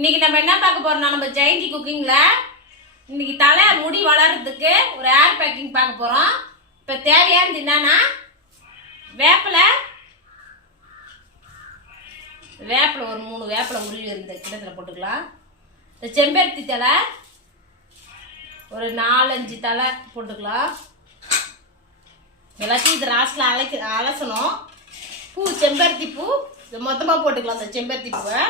நம்ம என்ன பார்க்க போறோம்னா நம்ம ஜெயந்தி குக்கிங்ல இன்னைக்கு தலை முடி வளர்றதுக்கு ஒரு ஏர் பேக்கிங் பார்க்க போறோம். இப்போ தேவையானது என்னன்னா வேப்பிலை வேப்பிலை ஒரு மூணு வேப்பிலை உருவி இருந்த கிணத்துல போட்டுக்கலாம். இந்த செம்பருத்தி தலை ஒரு நாலஞ்சு தலை போட்டுக்கலாம். எல்லாத்தையும் இது ராசில் அழைக்க அலசணும். பூ செம்பருத்தி பூ மொத்தமாக போட்டுக்கலாம் இந்த செம்பருத்தி பூவை.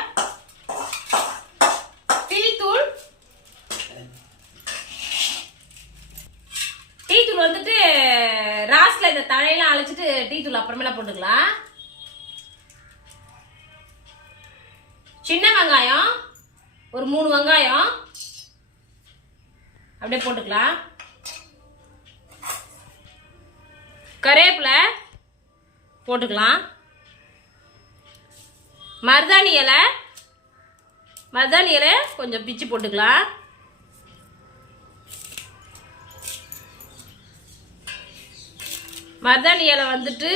டீத்தூள் வந்துட்டு ராஸ்ல இந்த தழையெல்லாம் அழைச்சிட்டு தூள் அப்புறமேல போட்டுக்கலாம் சின்ன வெங்காயம் ஒரு மூணு வெங்காயம் அப்படியே போட்டுக்கலாம் கருவேப்பிலை போட்டுக்கலாம் மருதாணி இலை மருதாணி இலை கொஞ்சம் பிச்சு போட்டுக்கலாம் மருதாணி இலை வந்துட்டு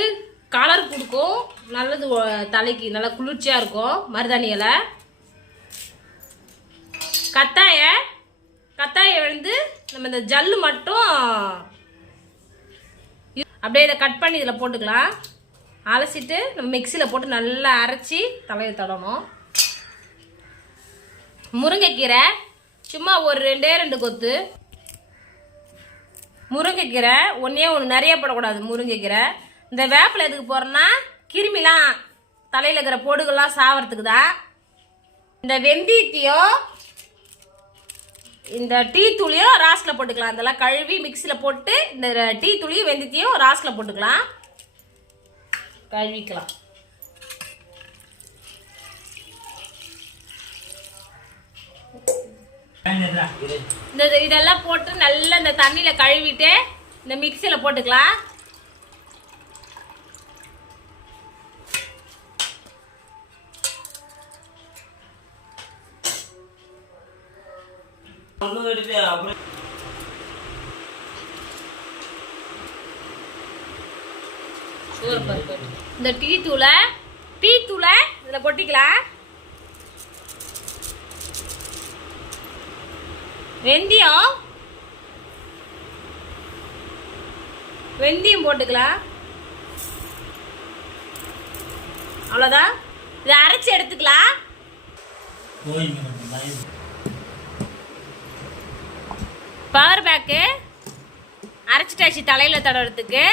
கலர் கொடுக்கும். நல்லது தலைக்கு நல்லா குளிர்ச்சியாக இருக்கும் மருதாணி இலை கத்தாய கத்தாய வந்து நம்ம இந்த ஜல்லு மட்டும் அப்படியே இதை கட் பண்ணி இதில் போட்டுக்கலாம். அலசிட்டு நம்ம மிக்சியில் போட்டு நல்லா அரைச்சி தலையை தடணும். முருங்கைக்கீரை சும்மா ஒரு ரெண்டே ரெண்டு கொத்து. முருங்கைக்கீரை ஒன்றே ஒன்று நிறைய போடக்கூடாது முருங்கைக்கீரை. இந்த வேப்பில் எதுக்கு போடுறோன்னா கிருமிலாம் தலையில் இருக்கிற பொடுகள்லாம் சாவறதுக்கு தான். இந்த வெந்தயத்தையும் இந்த டீ தூளியும் ராஸ்கில் போட்டுக்கலாம். இதெல்லாம் கழுவி மிக்சியில் போட்டு இந்த டீ தூளியும் வெந்தயத்தையும் ராஸ்கில் போட்டுக்கலாம். கழுவிக்கலாம். இந்த இதெல்லாம் போட்டு நல்லா இந்த தண்ணியில் கழுவிட்டு இந்த மிக்சியில் போட்டுக்கலாம். இந்த டீ தூளை டீ தூளை இதில் கொட்டிக்கலாம். வெந்தயம். வெந்தயம் போட்டுக்கலாம். அவ்வளோதான் இதை அரைச்சி எடுத்துக்கலாம். பவர் பேக்கு அரைச்சிட்டாச்சு தலையில் தடவுறதுக்கு.